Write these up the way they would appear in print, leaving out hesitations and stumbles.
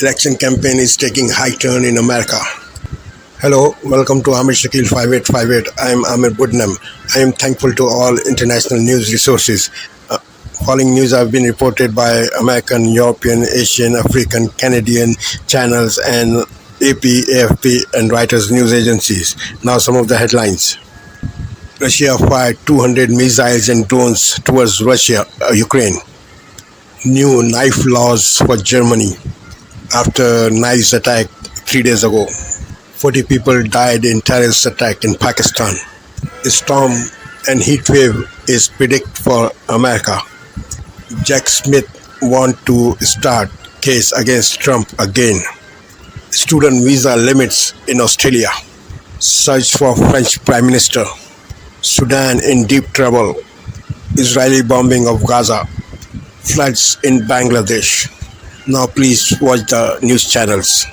Election campaign is taking high turn in America. Hello, welcome to Amir Shakil 5858. I am Amir Budnam. I am thankful to all international news resources. Following news have been reported by American, European, Asian, African, Canadian channels and AP, AFP and Reuters news agencies. Now some of the headlines. Russia fired 200 missiles and drones towards Ukraine. New knife laws for Germany after knives attack 3 days ago. 40 people died in terrorist attack in Pakistan. A storm and heat wave is predicted for America. Jack Smith want to start case against Trump again. Student visa limits in Australia. Search for French Prime Minister. Sudan in deep trouble. Israeli bombing of Gaza. Floods in Bangladesh. Now please watch the news channels.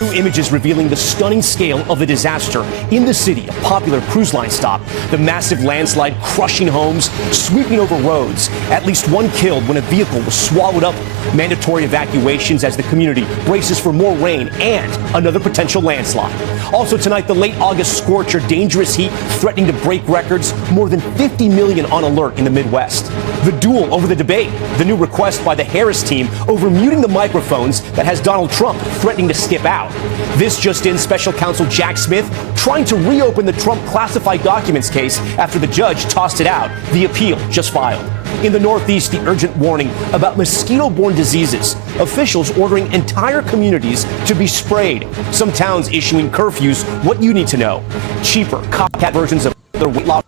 New images revealing the stunning scale of the disaster in the city, a popular cruise line stop. The massive landslide crushing homes, sweeping over roads. At least one killed when a vehicle was swallowed up. Mandatory evacuations as the community braces for more rain and another potential landslide. Also tonight, the late August scorcher, dangerous heat threatening to break records. More than 50 million on alert in the Midwest. The duel over the debate. The new request by the Harris team over muting the microphones that has Donald Trump threatening to skip out. This just in, special counsel Jack Smith trying to reopen the Trump classified documents case after the judge tossed it out. The appeal just filed. In the Northeast, the urgent warning about mosquito-borne diseases. Officials ordering entire communities to be sprayed. Some towns issuing curfews. What you need to know. Cheaper copycat versions of other weight loss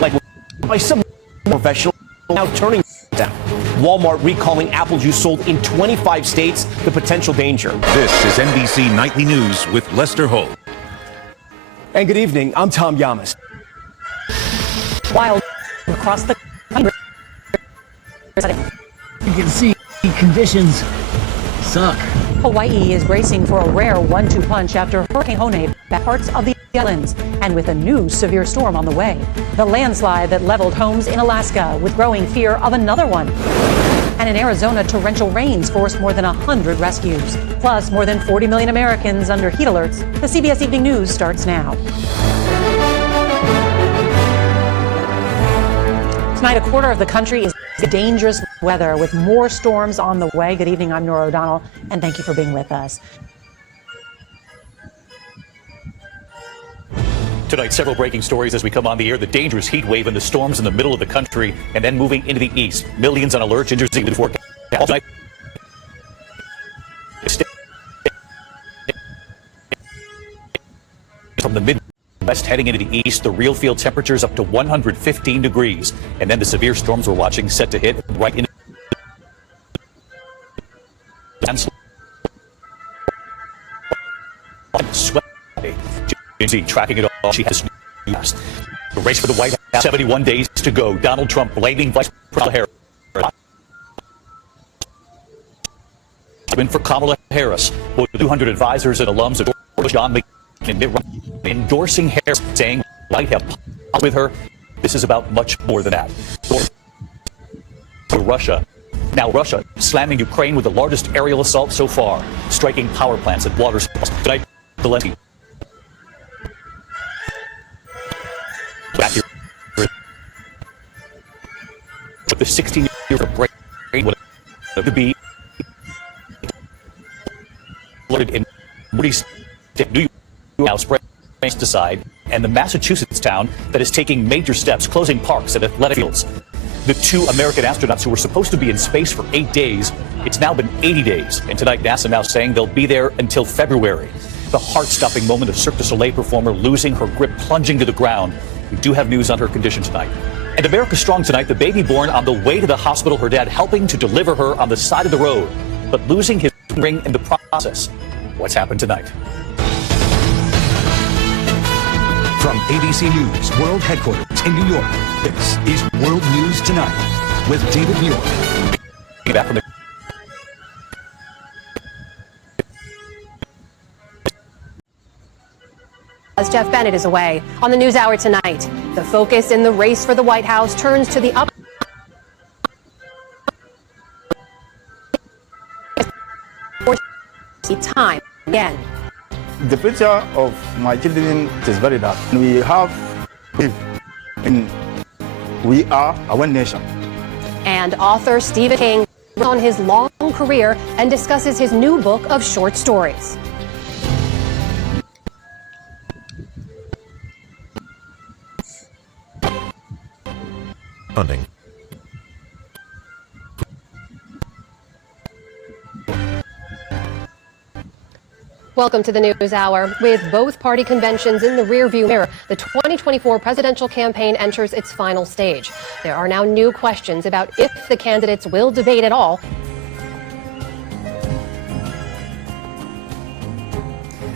like by some professionals now turning down. Walmart recalling apple juice sold in 25 states. The potential danger. This is NBC Nightly News with Lester Holt. And good evening. I'm Tom Yamas. Wild across the country. You can see conditions suck. Hawaii is bracing for a rare 1-2 punch after Hurricane Hone back parts of the islands, and with a new severe storm on the way. The landslide that leveled homes in Alaska, with growing fear of another one. And in Arizona, torrential rains forced more than 100 rescues. Plus, more than 40 million Americans under heat alerts. The CBS Evening News starts now. Tonight, a quarter of the country is dangerous weather with more storms on the way. Good evening, I'm Nora O'Donnell, and thank you for being with us. Tonight, several breaking stories as we come on the air. The dangerous heat wave and the storms in the middle of the country and then moving into the east. Millions on alert, interesting to forecast. Tonight, from the Midwest heading into the east, the real field temperatures up to 115 degrees. And then the severe storms we're watching set to hit right into GMT tracking it all. She has the race for the White House. 71 days to go. Donald Trump blaming Vice President Harris. For Kamala Harris, more than 200 advisors and alums of John McCain endorsing Harris, saying White House with her. This is about much more than that. For Russia. Now Russia slamming Ukraine with the largest aerial assault so far, striking power plants and water supplies. Tonight, Zelensky. Back here. With the 16-year break, would to be flooded in New York now spread aside, and the Massachusetts town that is taking major steps, closing parks and athletic fields. The two American astronauts who were supposed to be in space for 8 days, it's now been 80 days. And tonight, NASA now saying they'll be there until February. The heart-stopping moment of Cirque du Soleil performer losing her grip, plunging to the ground. We do have news on her condition tonight. And America Strong tonight, the baby born on the way to the hospital, her dad helping to deliver her on the side of the road, but losing his ring in the process. What's happened tonight? From ABC News World Headquarters in New York, this is World News Tonight with David Muir. Back from the as Jeff Bennett is away. On the NewsHour tonight, the focus in the race for the White House turns to the time again. The future of my children is very dark. We are a one nation. And author Stephen King on his long career and discusses his new book of short stories. Funding. Welcome to the NewsHour. With both party conventions in the rearview mirror, the 2024 presidential campaign enters its final stage. There are now new questions about if the candidates will debate at all.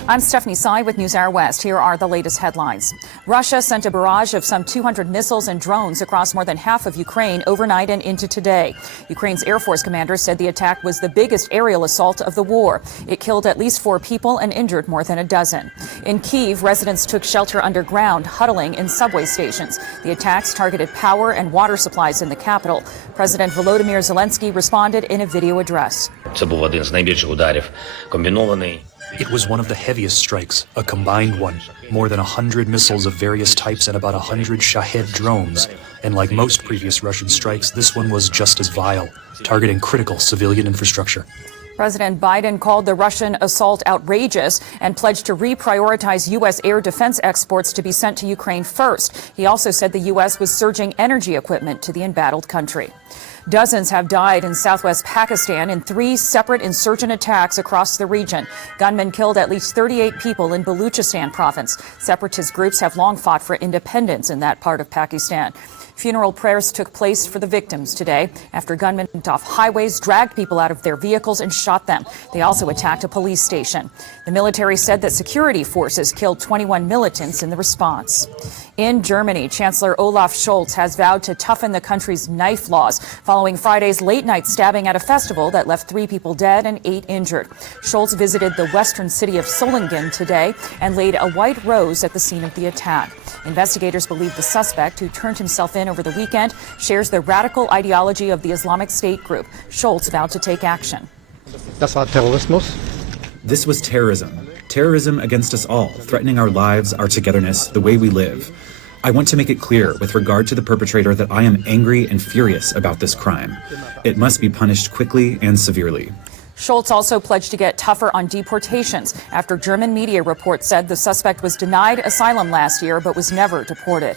I'm Stephanie Tsai with NewsHour West. Here are the latest headlines. Russia sent a barrage of some 200 missiles and drones across more than half of Ukraine overnight and into today. Ukraine's Air Force commander said the attack was the biggest aerial assault of the war. It killed at least 4 people and injured more than a dozen. In Kyiv, residents took shelter underground, huddling in subway stations. The attacks targeted power and water supplies in the capital. President Volodymyr Zelensky responded in a video address. Це був один з найбільших ударів, комбінований. It was one of the heaviest strikes, a combined one. More than 100 missiles of various types and about 100 Shahed drones. And like most previous Russian strikes, this one was just as vile, targeting critical civilian infrastructure. President Biden called the Russian assault outrageous and pledged to reprioritize U.S. air defense exports to be sent to Ukraine first. He also said the U.S. was surging energy equipment to the embattled country. Dozens have died in southwest Pakistan in 3 separate insurgent attacks across the region. Gunmen killed at least 38 people in Baluchistan province. Separatist groups have long fought for independence in that part of Pakistan. Funeral prayers took place for the victims today after gunmen went off highways, dragged people out of their vehicles and shot them. They also attacked a police station. The military said that security forces killed 21 militants in the response. In Germany, Chancellor Olaf Scholz has vowed to toughen the country's knife laws following Friday's late-night stabbing at a festival that left 3 people dead and 8 injured. Scholz visited the western city of Solingen today and laid a white rose at the scene of the attack. Investigators believe the suspect, who turned himself in over the weekend, shares the radical ideology of the Islamic State group. Scholz vowed to take action. This was terrorism. Terrorism against us all, threatening our lives, our togetherness, the way we live. I want to make it clear with regard to the perpetrator that I am angry and furious about this crime. It must be punished quickly and severely. Scholz also pledged to get tougher on deportations after German media reports said the suspect was denied asylum last year but was never deported.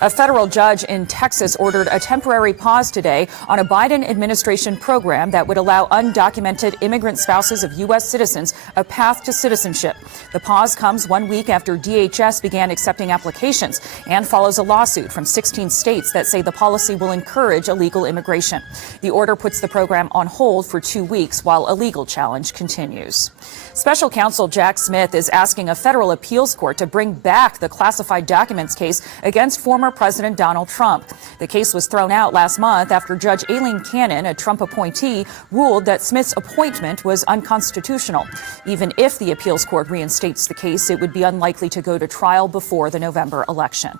A federal judge in Texas ordered a temporary pause today on a Biden administration program that would allow undocumented immigrant spouses of U.S. citizens a path to citizenship. The pause comes 1 week after DHS began accepting applications and follows a lawsuit from 16 states that say the policy will encourage illegal immigration. The order puts the program on hold for 2 weeks while a legal challenge continues. Special counsel Jack Smith is asking a federal appeals court to bring back the classified documents case against former President Donald Trump. The case was thrown out last month after Judge Aileen Cannon, a Trump appointee, ruled that Smith's appointment was unconstitutional. Even if the appeals court reinstates the case, it would be unlikely to go to trial before the November election.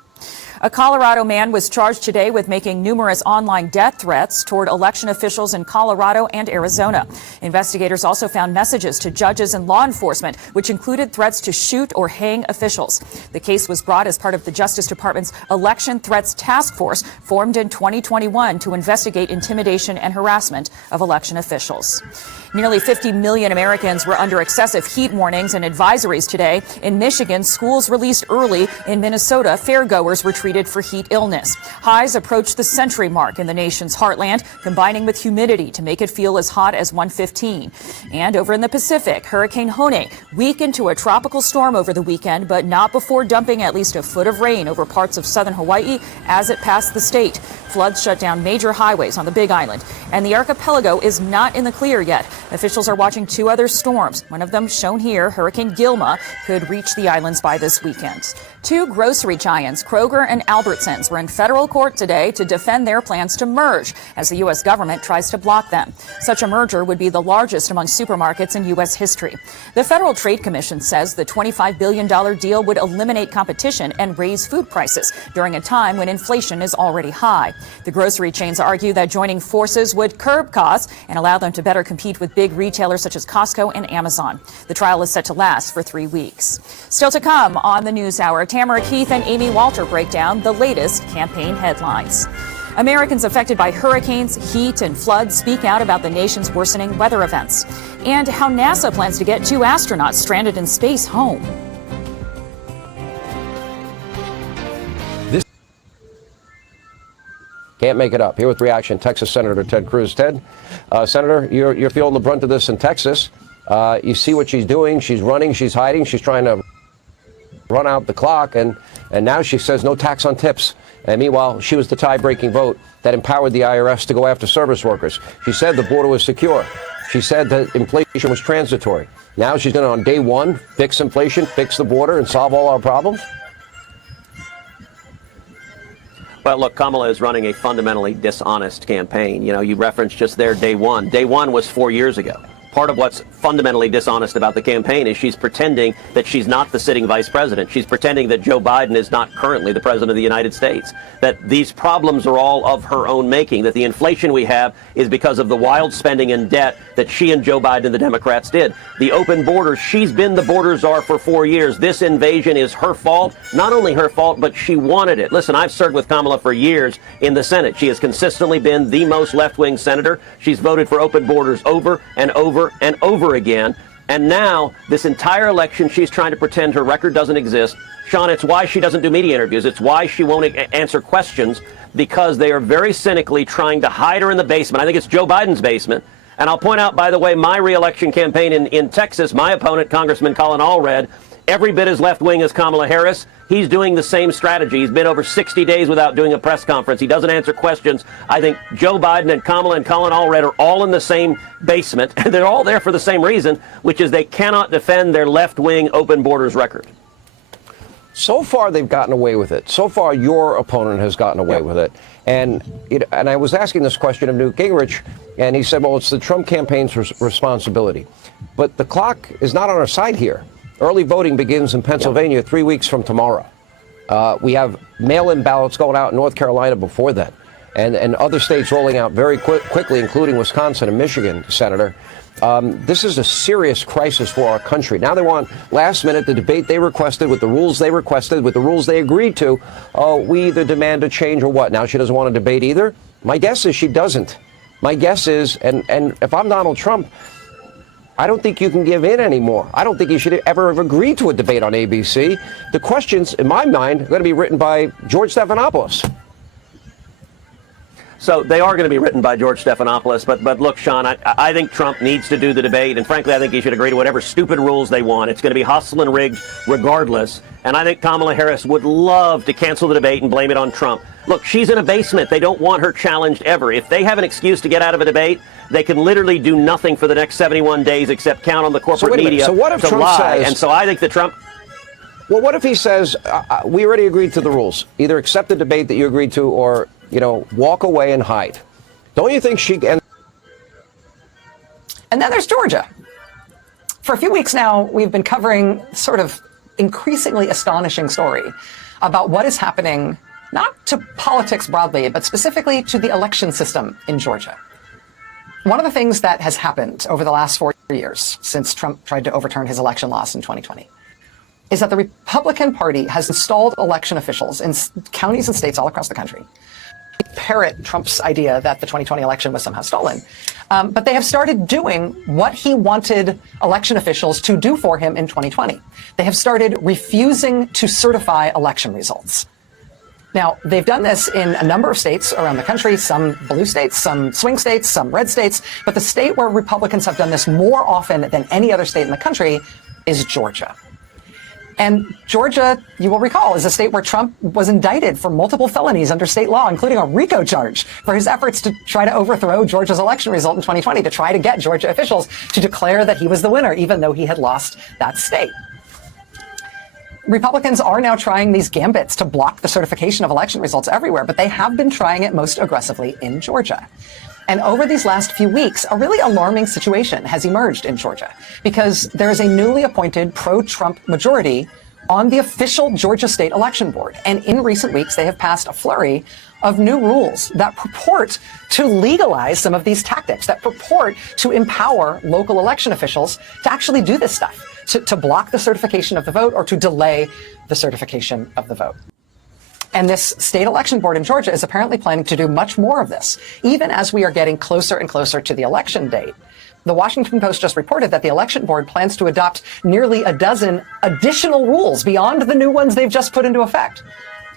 A Colorado man was charged today with making numerous online death threats toward election officials in Colorado and Arizona. Investigators also found messages to judges and law enforcement, which included threats to shoot or hang officials. The case was brought as part of the Justice Department's Election Threats Task Force, formed in 2021 to investigate intimidation and harassment of election officials. Nearly 50 million Americans were under excessive heat warnings and advisories today. In Michigan, schools released early. In Minnesota, fairgoers were treated for heat illness. Highs approached the century mark in the nation's heartland, combining with humidity to make it feel as hot as 115. And over in the Pacific, Hurricane Hone weakened to a tropical storm over the weekend, but not before dumping at least a foot of rain over parts of southern Hawaii as it passed the state. Floods shut down major highways on the Big Island, and the archipelago is not in the clear yet. Officials are watching 2 other storms. One of them, shown here, Hurricane Gilma, could reach the islands by this weekend. Two grocery giants, Kroger and Albertsons, were in federal court today to defend their plans to merge as the U.S. government tries to block them. Such a merger would be the largest among supermarkets in U.S. history. The Federal Trade Commission says the $25 billion deal would eliminate competition and raise food prices during a time when inflation is already high. The grocery chains argue that joining forces would curb costs and allow them to better compete with big retailers such as Costco and Amazon. The trial is set to last for 3 weeks. Still to come on the NewsHour, Tamara Keith and Amy Walter break down the latest campaign headlines. Americans affected by hurricanes, heat, and floods speak out about the nation's worsening weather events. And how NASA plans to get 2 astronauts stranded in space home. Can't make it up. Here with reaction, Texas Senator Ted Cruz. Ted, Senator, you're feeling the brunt of this in Texas. You see what she's doing. She's running. She's hiding. She's trying to run out the clock, and now she says no tax on tips. And meanwhile, she was the tie-breaking vote that empowered the IRS to go after service workers. She said the border was secure. She said that inflation was transitory. Now she's going to, on day one, fix inflation, fix the border, and solve all our problems? Well, look, Kamala is running a fundamentally dishonest campaign. You know, you referenced just there day one. Day one was 4 years ago. Part of what's fundamentally dishonest about the campaign is she's pretending that she's not the sitting vice president. She's pretending that Joe Biden is not currently the president of the United States, that these problems are all of her own making, that the inflation we have is because of the wild spending and debt that she and Joe Biden and the Democrats did. The open borders, she's been the border czar for 4 years. This invasion is her fault, not only her fault, but she wanted it. Listen, I've served with Kamala for years in the Senate. She has consistently been the most left-wing senator. She's voted for open borders over and over and over again. And now, this entire election, she's trying to pretend her record doesn't exist. Sean, it's why she doesn't do media interviews. It's why she won't answer questions, because they are very cynically trying to hide her in the basement. I think it's Joe Biden's basement. And I'll point out, by the way, my re-election campaign in Texas, my opponent, Congressman Colin Allred, every bit as left-wing as Kamala Harris. He's doing the same strategy. He's been over 60 days without doing a press conference. He doesn't answer questions. I think Joe Biden and Kamala and Colin Allred are all in the same basement, and they're all there for the same reason, which is they cannot defend their left-wing open borders record. So far, they've gotten away with it. So far, your opponent has gotten away with it. And I was asking this question of Newt Gingrich, and he said, well, it's the Trump campaign's responsibility. But the clock is not on our side here. Early voting begins in Pennsylvania 3 weeks from tomorrow. We have mail-in ballots going out in North Carolina before then, and other states rolling out very quickly, including Wisconsin and Michigan, Senator. This is a serious crisis for our country. Now they want, last minute, the debate they requested with the rules they requested, with the rules they agreed to. We either demand a change or what? Now she doesn't want to debate either? My guess is she doesn't. My guess is, and if I'm Donald Trump, I don't think you can give in anymore. I don't think you should ever have agreed to a debate on ABC. The questions, in my mind, are going to be written by George Stephanopoulos. So they are going to be written by George Stephanopoulos. But look, Sean, I think Trump needs to do the debate. And frankly, I think he should agree to whatever stupid rules they want. It's going to be hostile and rigged regardless. And I think Kamala Harris would love to cancel the debate and blame it on Trump. Look, she's in a basement. They don't want her challenged ever. If they have an excuse to get out of a debate, they can literally do nothing for the next 71 days except count on the corporate media so what if to Trump lie. Says, and so I think that Trump... Well, what if he says, we already agreed to the rules. Either accept the debate that you agreed to or, walk away and hide. Don't you think she... And then there's Georgia. For a few weeks now, we've been covering sort of increasingly astonishing story about what is happening, not to politics broadly, but specifically to the election system in Georgia. One of the things that has happened over the last 4 years since Trump tried to overturn his election loss in 2020 is that the Republican Party has installed election officials in counties and states all across the country parrot Trump's idea that the 2020 election was somehow stolen. But they have started doing what he wanted election officials to do for him in 2020. They have started refusing to certify election results. Now, they've done this in a number of states around the country, some blue states, some swing states, some red states. But the state where Republicans have done this more often than any other state in the country is Georgia. And Georgia, you will recall, is a state where Trump was indicted for multiple felonies under state law, including a RICO charge for his efforts to try to overthrow Georgia's election result in 2020, to try to get Georgia officials to declare that he was the winner, even though he had lost that state. Republicans are now trying these gambits to block the certification of election results everywhere, but they have been trying it most aggressively in Georgia. And over these last few weeks, a really alarming situation has emerged in Georgia because there is a newly appointed pro-Trump majority on the official Georgia State Election Board. And in recent weeks, they have passed a flurry of new rules that purport to legalize some of these tactics, that purport to empower local election officials to actually do this stuff, to block the certification of the vote or to delay the certification of the vote. And this state election board in Georgia is apparently planning to do much more of this, even as we are getting closer and closer to the election date. The Washington Post just reported that the election board plans to adopt nearly a dozen additional rules beyond the new ones they've just put into effect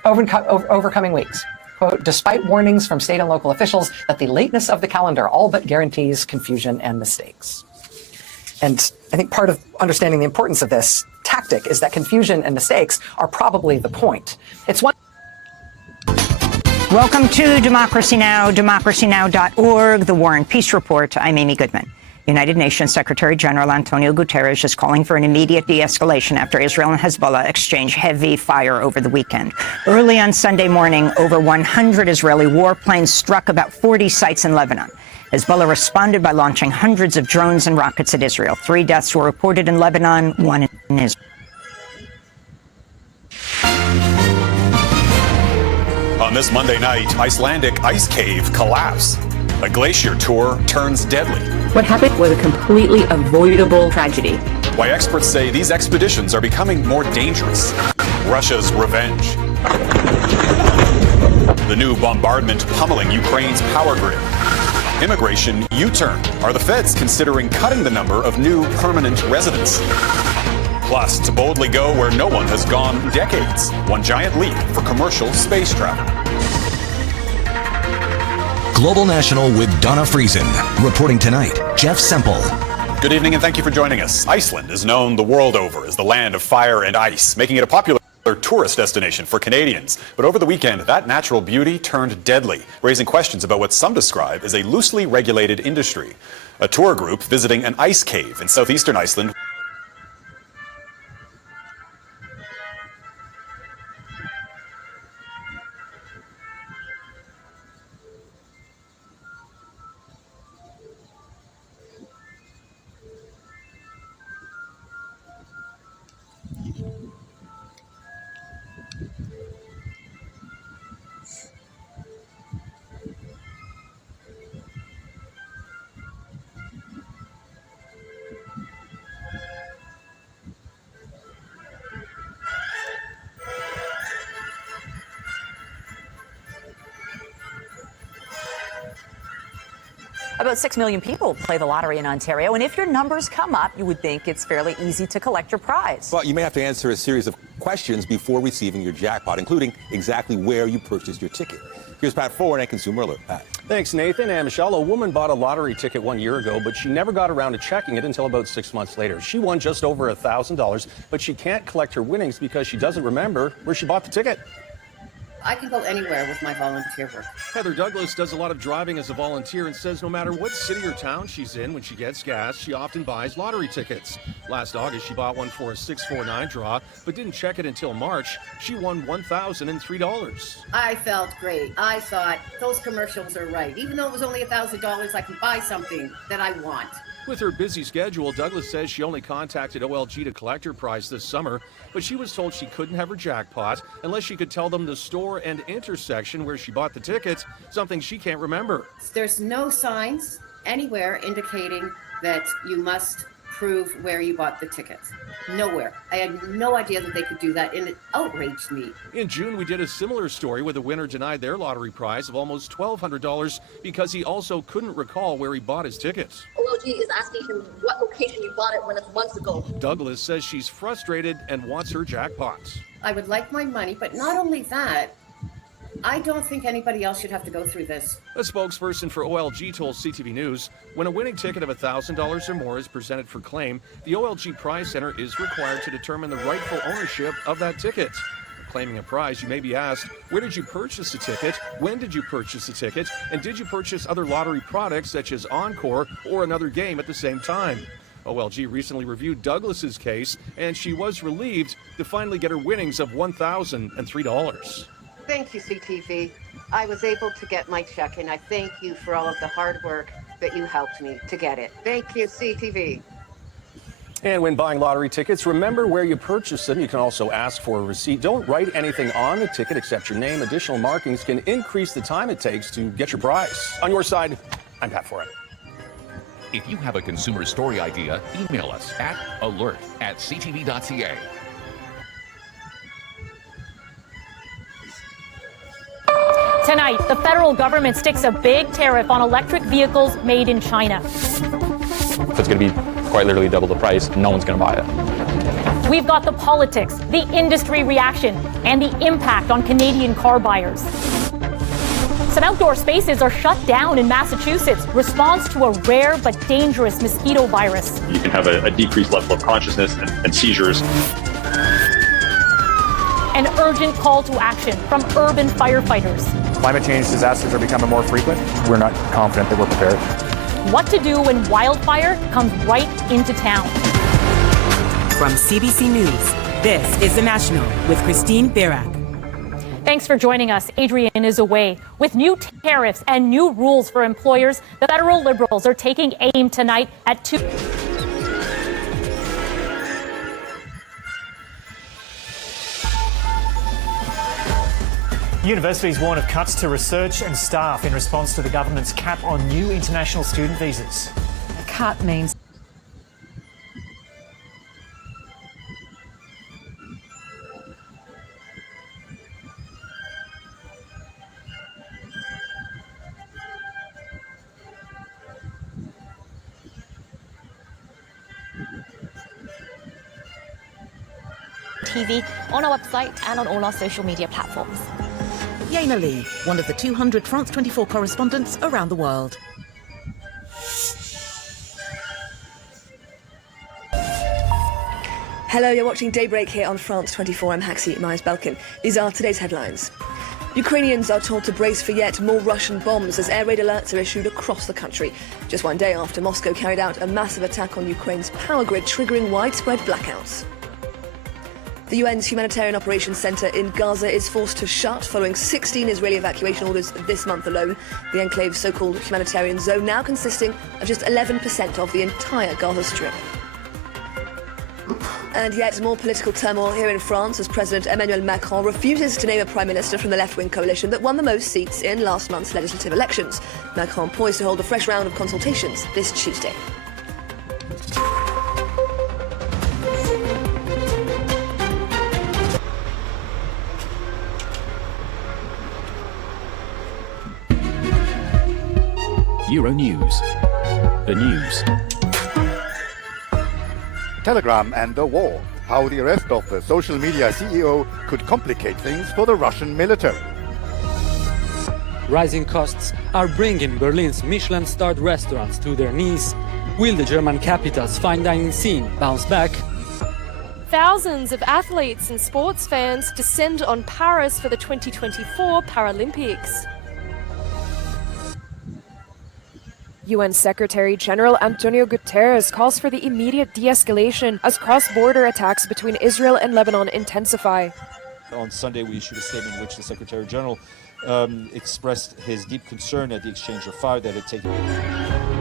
over coming weeks. Quote, despite warnings from state and local officials that the lateness of the calendar all but guarantees confusion and mistakes. And I think part of understanding the importance of this tactic is that confusion and mistakes are probably the point. It's one. Welcome to Democracy Now!, democracynow.org, the War and Peace Report. I'm Amy Goodman. United Nations Secretary General Antonio Guterres is calling for an immediate de-escalation after Israel and Hezbollah exchanged heavy fire over the weekend. Early on Sunday morning, over 100 Israeli warplanes struck about 40 sites in Lebanon. Hezbollah responded by launching hundreds of drones and rockets at Israel. 3 deaths were reported in Lebanon, 1 in Israel. On this Monday night, Icelandic ice cave collapse. A glacier tour turns deadly. What happened was a completely avoidable tragedy. Why experts say these expeditions are becoming more dangerous. Russia's revenge. The new bombardment pummeling Ukraine's power grid. Immigration U-turn. Are the feds considering cutting the number of new permanent residents? Plus, to boldly go where no one has gone in decades. One giant leap for commercial space travel. Global National with Donna Friesen. Reporting tonight, Jeff Semple. Good evening and thank you for joining us. Iceland is known the world over as the land of fire and ice, making it a popular tourist destination for Canadians. But over the weekend, that natural beauty turned deadly, raising questions about what some describe as a loosely regulated industry. A tour group visiting an ice cave in southeastern Iceland About 6 million people play the lottery in Ontario, and if your numbers come up, you would think it's fairly easy to collect your prize. Well, you may have to answer a series of questions before receiving your jackpot, including exactly where you purchased your ticket. Here's Pat Ford and Consumer Alert. Pat. Thanks, Nathan. And Michelle, a woman bought a lottery ticket 1 year ago, but she never got around to checking it until about 6 months later. She won just over $1,000, but she can't collect her winnings because she doesn't remember where she bought the ticket. I can go anywhere with my volunteer work. Heather Douglas does a lot of driving as a volunteer and says no matter what city or town she's in, when she gets gas, she often buys lottery tickets. Last August, she bought one for a 649 draw, but didn't check it until March. She won $1,003. I felt great. I thought those commercials are right. Even though it was only $1,000, I can buy something that I want. With her busy schedule, Douglas says she only contacted OLG to collect her prize this summer, but she was told she couldn't have her jackpot unless she could tell them the store and intersection where she bought the tickets, something she can't remember. There's no signs anywhere indicating that you must prove where you bought the tickets. Nowhere. I had no idea that they could do that, and it outraged me. In June, we did a similar story where the winner denied their lottery prize of almost $1,200 because he also couldn't recall where he bought his tickets. OLG is asking him what location you bought it when it's months ago. Douglas says she's frustrated and wants her jackpot. I would like my money, but not only that, I don't think anybody else should have to go through this. A spokesperson for OLG told CTV News, when a winning ticket of $1,000 or more is presented for claim, the OLG Prize Center is required to determine the rightful ownership of that ticket. Claiming a prize, you may be asked, where did you purchase the ticket? When did you purchase the ticket? And did you purchase other lottery products such as Encore or another game at the same time? OLG recently reviewed Douglas's case, and she was relieved to finally get her winnings of $1,003. Thank you, CTV. I was able to get my check, and I thank you for all of the hard work that you helped me to get it. Thank you, CTV. And when buying lottery tickets, remember where you purchased them. You can also ask for a receipt. Don't write anything on the ticket except your name. Additional markings can increase the time it takes to get your prize. On your side, I'm Pat Foran. If you have a consumer story idea, email us at alert@ctv.ca. Tonight, the federal government sticks a big tariff on electric vehicles made in China. If it's going to be quite literally double the price, no one's going to buy it. We've got the politics, the industry reaction, and the impact on Canadian car buyers. Some outdoor spaces are shut down in Massachusetts, response to a rare but dangerous mosquito virus. You can have a decreased level of consciousness and seizures. An urgent call to action from urban firefighters. Climate change disasters are becoming more frequent. We're not confident that we're prepared. What to do when wildfire comes right into town. From CBC News, this is The National with Christine Barak. Thanks for joining us. Adrian is away. With new tariffs and new rules for employers, the federal Liberals are taking aim tonight at 2. Universities warn of cuts to research and staff in response to the government's cap on new international student visas. A cut means TV, on our website and on all our social media platforms. Yana Lee, one of the 200 France 24 correspondents around the world. Hello, you're watching Daybreak here on France 24. I'm Haxi Myers-Belkin. These are today's headlines. Ukrainians are told to brace for yet more Russian bombs as air raid alerts are issued across the country. Just one day after Moscow carried out a massive attack on Ukraine's power grid, triggering widespread blackouts. The UN's Humanitarian Operations Centre in Gaza is forced to shut following 16 Israeli evacuation orders this month alone. The enclave's so-called humanitarian zone now consisting of just 11% of the entire Gaza Strip. And yet more political turmoil here in France as President Emmanuel Macron refuses to name a prime minister from the left-wing coalition that won the most seats in last month's legislative elections. Macron poised to hold a fresh round of consultations this Tuesday. Euronews. The news. Telegram and the war. How the arrest of the social media CEO could complicate things for the Russian military. Rising costs are bringing Berlin's Michelin-starred restaurants to their knees. Will the German capital's fine dining scene bounce back? Thousands of athletes and sports fans descend on Paris for the 2024 Paralympics. UN Secretary-General Antonio Guterres calls for the immediate de-escalation as cross-border attacks between Israel and Lebanon intensify. On Sunday, we issued a statement in which the Secretary-General expressed his deep concern at the exchange of fire that had taken place.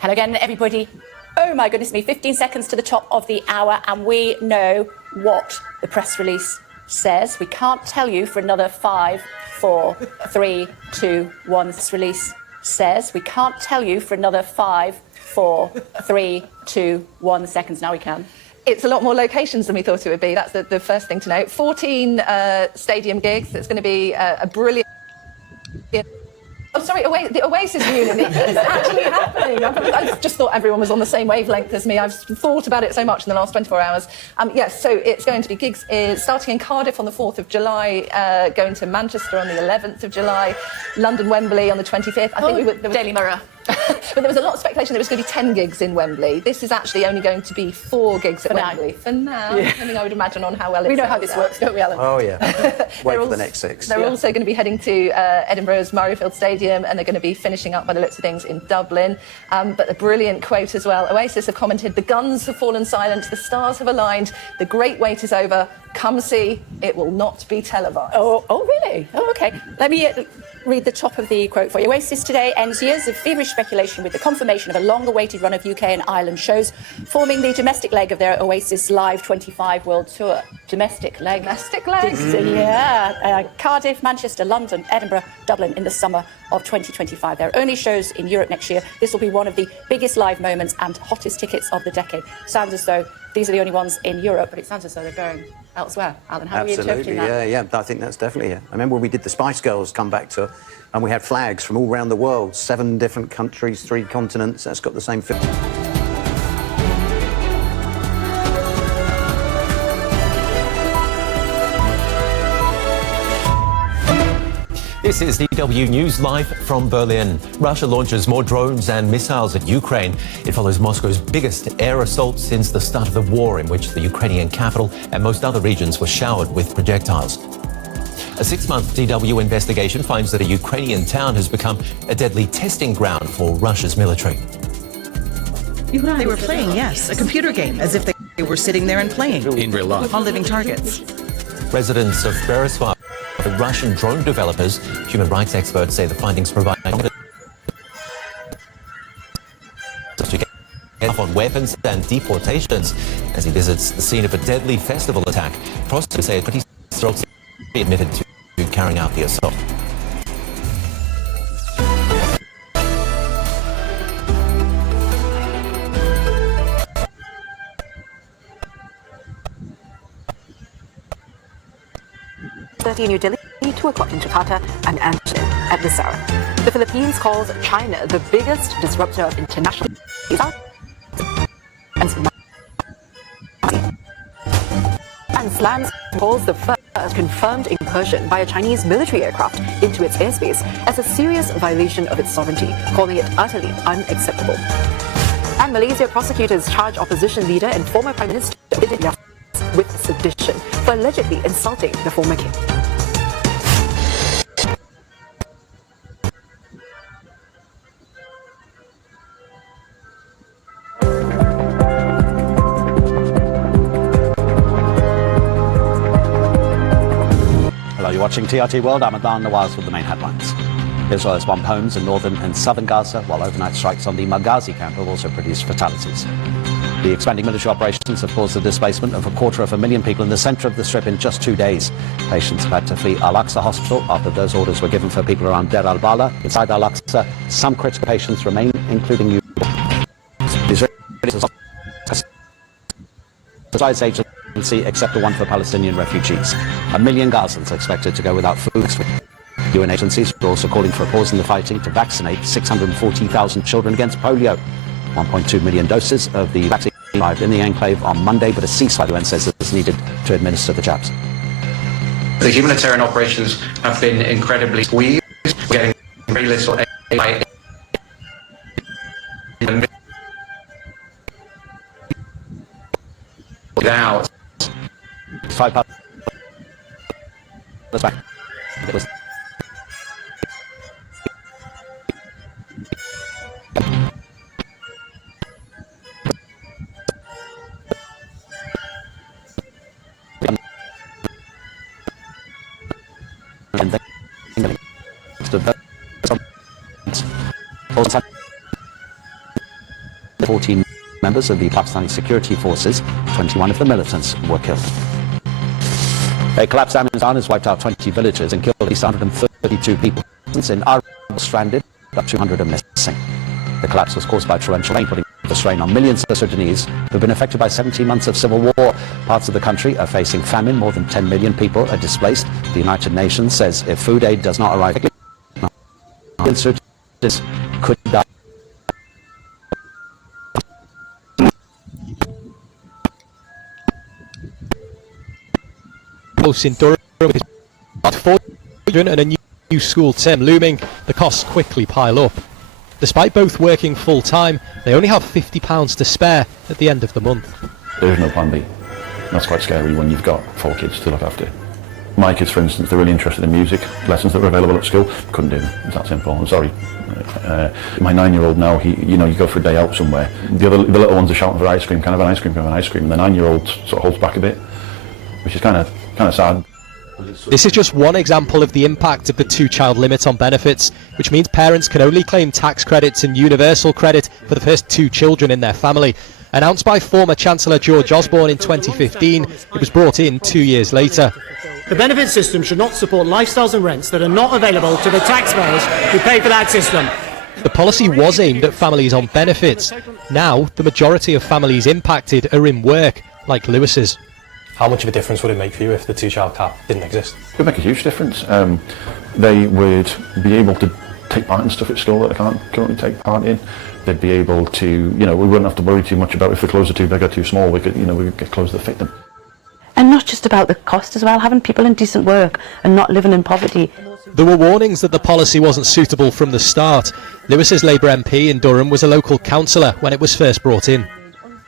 Hello again, everybody. Oh my goodness me, 15 seconds to the top of the hour, and we know what the press release says. We can't tell you for another 5, 4, 3, 2, 1. This release says we can't tell you for another 5, 4, 3, 2, 1 seconds. Now we can. It's a lot more locations than we thought it would be. That's the first thing to note. 14 stadium gigs. It's going to be a brilliant... Oh, sorry, the Oasis reunion is actually happening. I just thought everyone was on the same wavelength as me. I've thought about it so much in the last 24 hours. Yes, so it's going to be gigs starting in Cardiff on the 4th of July, going to Manchester on the 11th of July, London, Wembley on the 25th. I think Daily Mirror. But there was a lot of speculation that it was going to be 10 gigs in Wembley. This is actually only going to be 4 gigs at Wembley. For now. Depending, I would imagine, on how well we know how this works, don't we, Alan? Oh, yeah. Wait for the next 6. They're also going to be heading to Edinburgh's Murrayfield Stadium, and they're going to be finishing up, by the looks of things, in Dublin. But a brilliant quote as well. Oasis have commented, "The guns have fallen silent, the stars have aligned, the great wait is over. Come see, it will not be televised." Oh, really? Oh, OK. Let me read the top of the quote for you. Oasis today ends years of feverish speculation with the confirmation of a long-awaited run of UK and Ireland shows, forming the domestic leg of their Oasis Live 25 World Tour. Domestic leg. Domestic leg? Yeah. Cardiff, Manchester, London, Edinburgh, Dublin in the summer of 2025. There are only shows in Europe next year. This will be one of the biggest live moments and hottest tickets of the decade. Sounds as though these are the only ones in Europe, but it sounds as though they're going elsewhere. Alan, how are you interpreting that? Yeah, I think that's definitely it. I remember when we did the Spice Girls comeback tour, and we had flags from all around the world, 7 different countries, 3 continents. That's got the same feel. This is DW News live from Berlin. Russia launches more drones and missiles at Ukraine. It follows Moscow's biggest air assault since the start of the war, in which the Ukrainian capital and most other regions were showered with projectiles. A 6-month DW investigation finds that a Ukrainian town has become a deadly testing ground for Russia's military. They were playing, yes, a computer game, as if they were sitting there and playing. In real life. On living targets. Residents of Bereswar, the Russian drone developers, human rights experts say the findings provide on weapons and deportations as he visits the scene of a deadly festival attack. Prosecutors say a 26-year-old admitted to carrying out the assault. In New Delhi, 2 o'clock in Jakarta, and Amsterdam at Nisara. The Philippines calls China the biggest disruptor of international and slams calls the first confirmed incursion by a Chinese military aircraft into its airspace as a serious violation of its sovereignty, calling it utterly unacceptable. And Malaysia prosecutors charge opposition leader and former Prime Minister with sedition for allegedly insulting the former king. Hello, you're watching TRT World. I'm Adnan Nawaz with the main headlines. Israel has bombed homes in northern and southern Gaza, while overnight strikes on the Maghazi camp have also produced fatalities. The expanding military operations have caused the displacement of 250,000 people in the centre of the Strip in just 2 days. Patients have had to flee Al-Aqsa Hospital after those orders were given for people around Deir al-Bala. Inside Al-Aqsa, some critical patients remain, including the Israeli agency, except the one for Palestinian refugees. 1 million Gazans are expected to go without food. UN agencies are also calling for a pause in the fighting to vaccinate 640,000 children against polio. 1.2 million doses of the vaccine arrived in the enclave on Monday, but a ceasefire, the UN says, is needed to administer the jabs. The humanitarian operations have been incredibly squeezed. We're getting very little aid. Without 5 that's back. It was and 14 members of the Pakistani security forces, 21 of the militants were killed. A collapsed Amazon has wiped out 20 villages and killed at least 132 people. In Arab stranded, about 200 are missing. The collapse was caused by torrential rain, putting the strain on millions of Sudanese who have been affected by 17 months of civil war. Parts of the country are facing famine. More than 10 million people are displaced. The United Nations says if food aid does not arrive, uncertainties could die. Close in Durham, with 4 children and a new school term looming, the costs quickly pile up. Despite both working full-time, they only have £50 to spare at the end of the month. There is no plan B. That's quite scary when you've got 4 kids to look after. My kids, for instance, they're really interested in music. Lessons that were available at school, couldn't do them. It's that simple. I'm sorry. My 9-year-old now, you go for a day out somewhere. The little ones are shouting for ice cream, can I have an ice cream, can I have an ice cream? And the 9-year-old sort of holds back a bit, which is kind of sad. This is just one example of the impact of the 2-child limit on benefits, which means parents can only claim tax credits and universal credit for the first 2 children in their family. Announced by former Chancellor George Osborne in 2015, it was brought in 2 years later. The benefit system should not support lifestyles and rents that are not available to the taxpayers who pay for that system. The policy was aimed at families on benefits. Now, the majority of families impacted are in work, like Lewis's. How much of a difference would it make for you if the 2-child cap didn't exist? It would make a huge difference. They would be able to take part in stuff at school that they can't currently take part in. They'd be able to, we wouldn't have to worry too much about if the clothes are too big or too small. We could get clothes that fit them. And not just about the cost as well, having people in decent work and not living in poverty. There were warnings that the policy wasn't suitable from the start. Lewis's Labour MP in Durham was a local councillor when it was first brought in.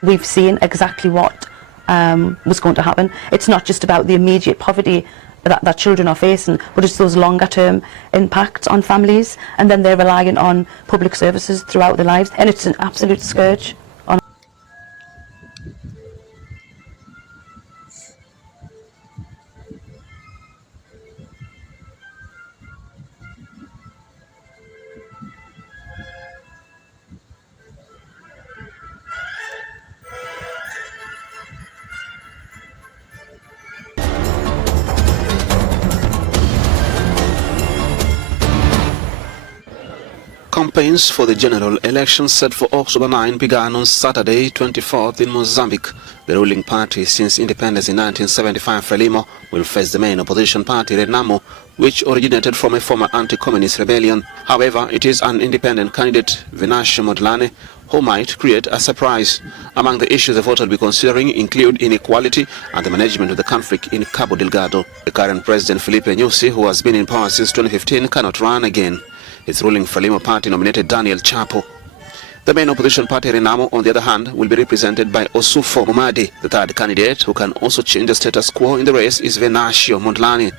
We've seen exactly what was going to happen. It's not just about the immediate poverty that children are facing, but it's those longer term impacts on families, and then they're relying on public services throughout their lives, and it's an absolute scourge. Campaigns for the general election set for October 9 began on Saturday, 24th in Mozambique. The ruling party since independence in 1975, Frelimo, will face the main opposition party, Renamo, which originated from a former anti-communist rebellion. However, it is an independent candidate, Venancio Mondlane, who might create a surprise. Among the issues the voter will be considering include inequality and the management of the conflict in Cabo Delgado. The current president, Felipe Nyusi, who has been in power since 2015, cannot run again. Its ruling Frelimo party nominated Daniel Chapo. The main opposition party, Renamo, on the other hand, will be represented by Osufo Momadi. The third candidate, who can also change the status quo in the race, is Venancio Mondlane,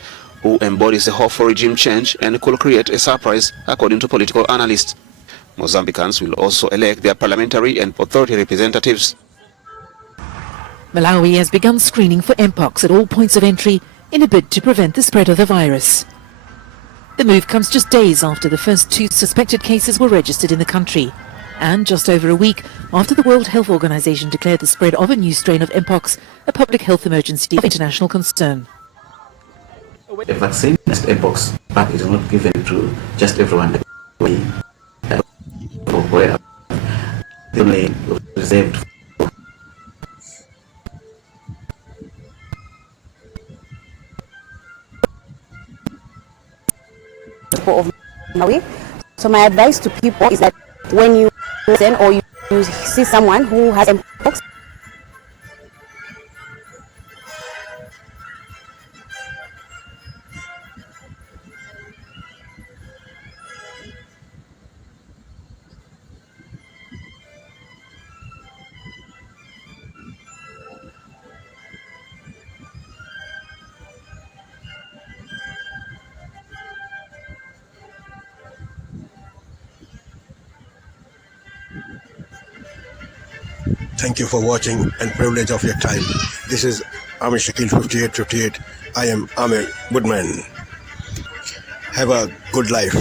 who embodies the hope for regime change and could create a surprise, according to political analysts. Mozambicans will also elect their parliamentary and authority representatives. Malawi has begun screening for Mpox at all points of entry in a bid to prevent the spread of the virus. The move comes just days after the first 2 suspected cases were registered in the country, and just over a week after the World Health Organization declared the spread of a new strain of Mpox a public health emergency of international concern. The vaccine against Mpox, but it is not given to just everyone. Where only reserved of Malawi. So my advice to people is that when you listen or you see someone who has Mpox, Thank you for watching and privilege of your time. This is Amir Shakil 5858. I am Amir Goodman. Have a good life.